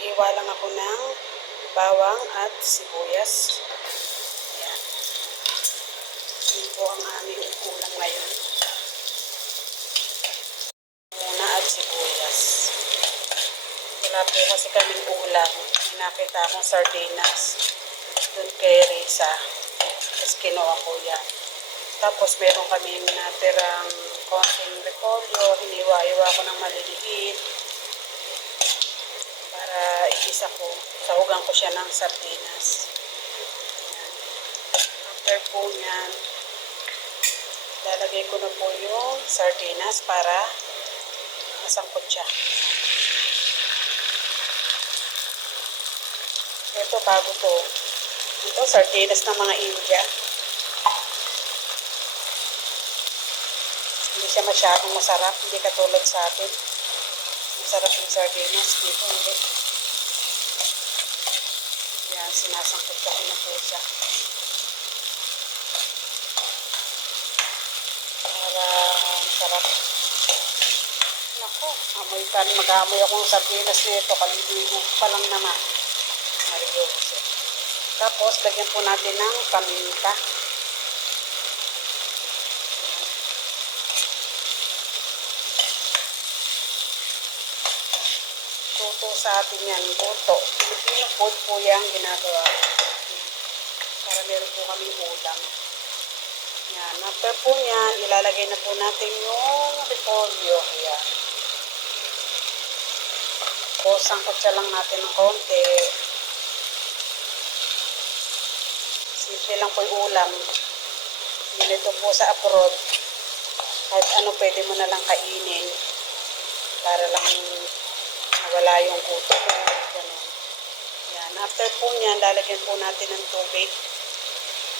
Naghiwa lang ako ng bawang at sibuyas. Ayan. Yun po ang aming ulam ngayon. Muna at sibuyas. Wala po kasi kaming ulam. Nakita akong sardinas doon kay Risa. Tapos kinuha ko yan. Tapos meron kaming natirang konting repolyo. Hiniwa-iwa ko ng maliliit. Para igisa ko. Sahugan ko siya ng sardinas. Ayan. After po nyan, lalagay ko na po yung sardinas para masangkot siya. Ito bago to. Ito sardinas ng mga India. Hindi siya masyadong masarap. Hindi katulad sa atin. Masarap yung sardinas. Dito hindi. Yan, sinasangkot ko na po siya. Para masarap. Naku, amoy pa. Mag-amoy akong sardinas nito. Kalibig pa lang naman. Mariyoso. Tapos, lagyan po natin ng paminta. Luto sa atin yan. Luto. Filipino food po yung ginagawa. Para meron po kaming ulam. Yan. After po yan, ilalagay na po natin yung repolyo. Ayan. Tapos, sangkot siya lang natin ng konti. Simple lang po yung ulam. Ganito po sa abroad. Kahit ano pwede mo na lang kainin. Para lang wala yung gutom mo. Ganun. Yan. After po niyan, lalagyan po natin ng tubig.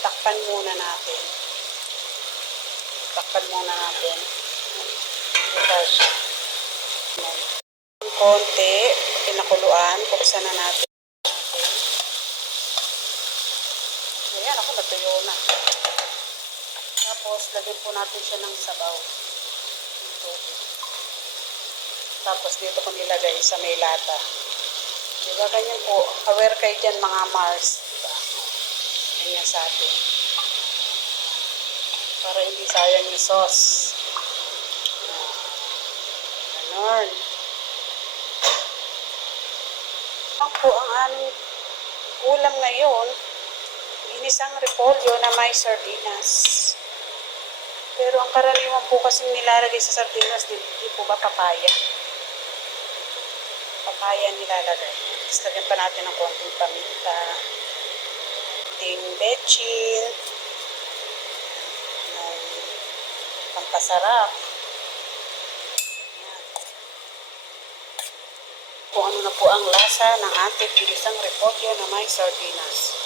Takpan muna natin. Takpan muna natin. Konti, pinakuluan, buksan na natin. Ayan, ako natuyo na. Tapos, lagyan po natin siya ng sabaw. Ng tubig. Tapos, dito ko nilagay sa may lata. Diba, ganyan po. Aware kayo dyan, mga Mars. Diba? Ganyan sa atin. Para hindi sayang yung sauce. Ganon. Ako, ang aming ulam ngayon, ginisang repolyo na may sardinas. Pero ang karaniwan po kasing nilalagay sa sardinas, di po ba papaya? Papaya nilalagay. Tapos lagyan pa natin ng konting paminta, konting bechin, ng pampasarap. Kung ano na po ang lasa ng ating ginisang repolyo na may sardinas.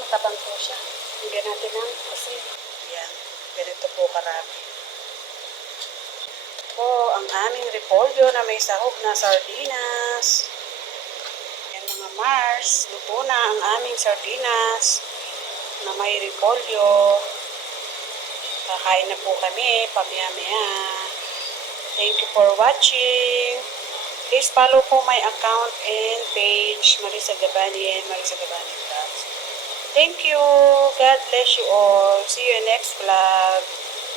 Matabang po siya. Hindi natin ng asin. Yan. Ganito po karami. Po ang aming repolyo na may sahog na sardinas. Yan mga Mars. Luto na ang aming sardinas na may repolyo. Kakain na po kami. Pamaya-maya. Thank you for watching. Please follow po my account and page Marisa Gabani and Marisa Gabani Vlogs. Thank you. God bless you all. See you in next vlog.